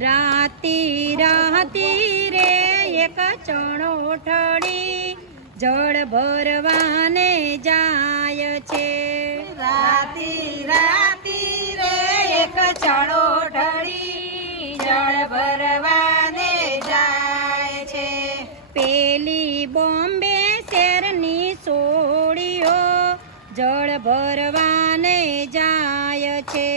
રાતી રાતી રે એક ચણો ઠળી જળ ભરવાને જાય છે. રાતી રાતી રે એક ચણો જળ ભરવાને જાય છે. પેલી બોમ્બે શેરની સોડીઓ જળ ભરવાને જાય છે.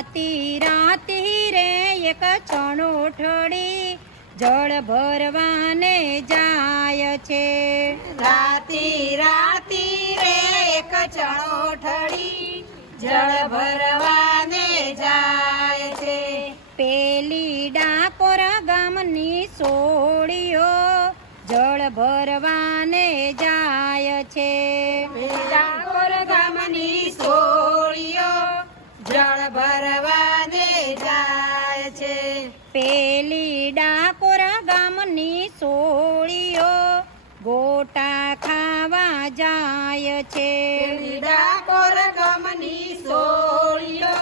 રાતી રાતી રે એક ચણો ઠળી જળ ભરવાને જાય છે. રાતી રાતી રે એક ચણો ઠડી જળ ભરવાને જાય છે. પેલી ડાકોર ગામની સોળીઓ જળ ભરવાને પેલી ડાકોર ગામની સોળીઓ ગોટા ખાવા જાય છે. ડાકોર ગામની સોળીઓ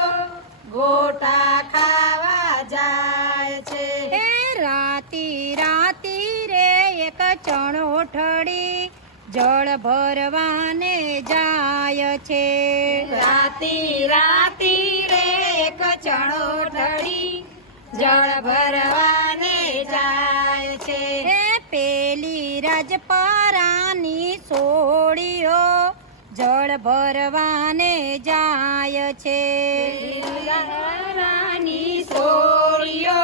ગોટા ખાવા જાય છે. એ રાતી રાતી રે એક ચણોઠળી જળ ભરવાને જાય છે. રાતી રાતી રે એક ચણો ઢળી જળ ભરવાને જાય છે. હે પેલી રાજપરાની સોળીઓ જળ ભરવાને જાય છે. રાની સોળીઓ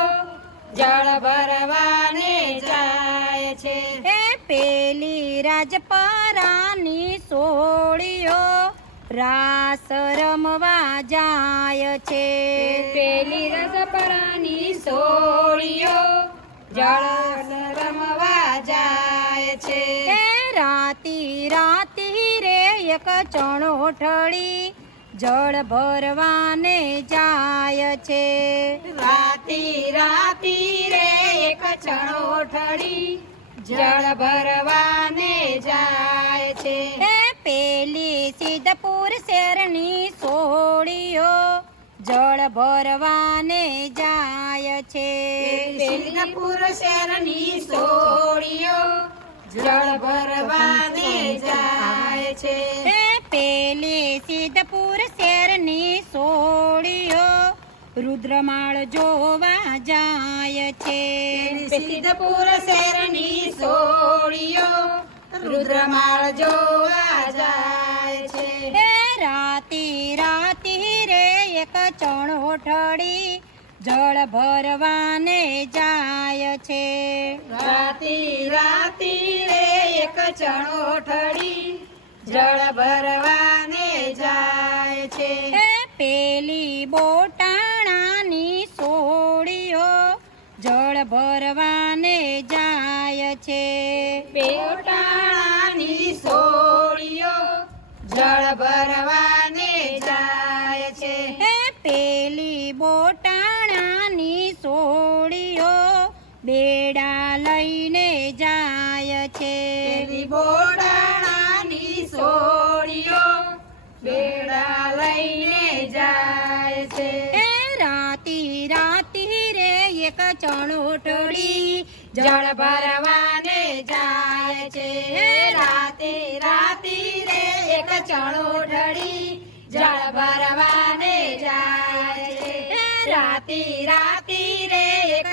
જળ ભરવાને જાય છે. હે પેલી રાજપરાની સોળીઓ રાસ રમવા જાય છે. પેલી રસપરાની સોળીઓ જળ રમવા જાય છે. રાતી રાતી રે એક ચણો ઠળી જળ ભરવાને જાય છે. રાતી રાતી રે એક ચણો ઠળી જળ ભરવાને જાય છે. પેલી સિદ્ધપુર શેરની સોળીઓ જળ ભરવાને જાય છે. સિદ્ધપુર શહેરની સોળીઓ જળ ભરવાને જાય છે. પેલી સિદ્ધપુર શેરની સોળીઓ રુદ્રમાળ જોવા જાય છે. સિદ્ધપુર શહેરની સોળીઓ રુદ્રમાળ જોવા જાય છે. રાતી રાતી રે એક ચણો ઠળી જળ ભરવાને જાય છે. રાતી રાતી રે એક ચણોઠડી જળ ભરવાને જાય છે. પેલી બોટાણાની સોડીઓ જળ ભરવાને જાય છે. બોટાણાની સોડીઓ જળ ભરવાને જાય છે. પેલી બોટાણાની સોળીઓ બેડા લઈને જાય છે. પેલી બોડાણાની સોળીઓ બેડા લઈને જાય છે. એ રાતી રાતી રે એક ચણો જળ ભરવાને જાય છે. રાતે રાતી રે એક ચણોટડી જળ ભરવાને જાય છે. રાતી રાતી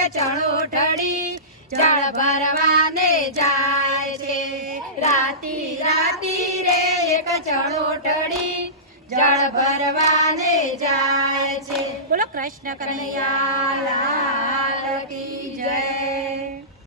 રે એક ચણો ઢળી જળ ભરવાને જાય છે. રાતી રાતી રે એક ચણો ઢળી જળ ભરવાને જાય છે. બોલો, કૃષ્ણ કનૈયા લાલ કી જય.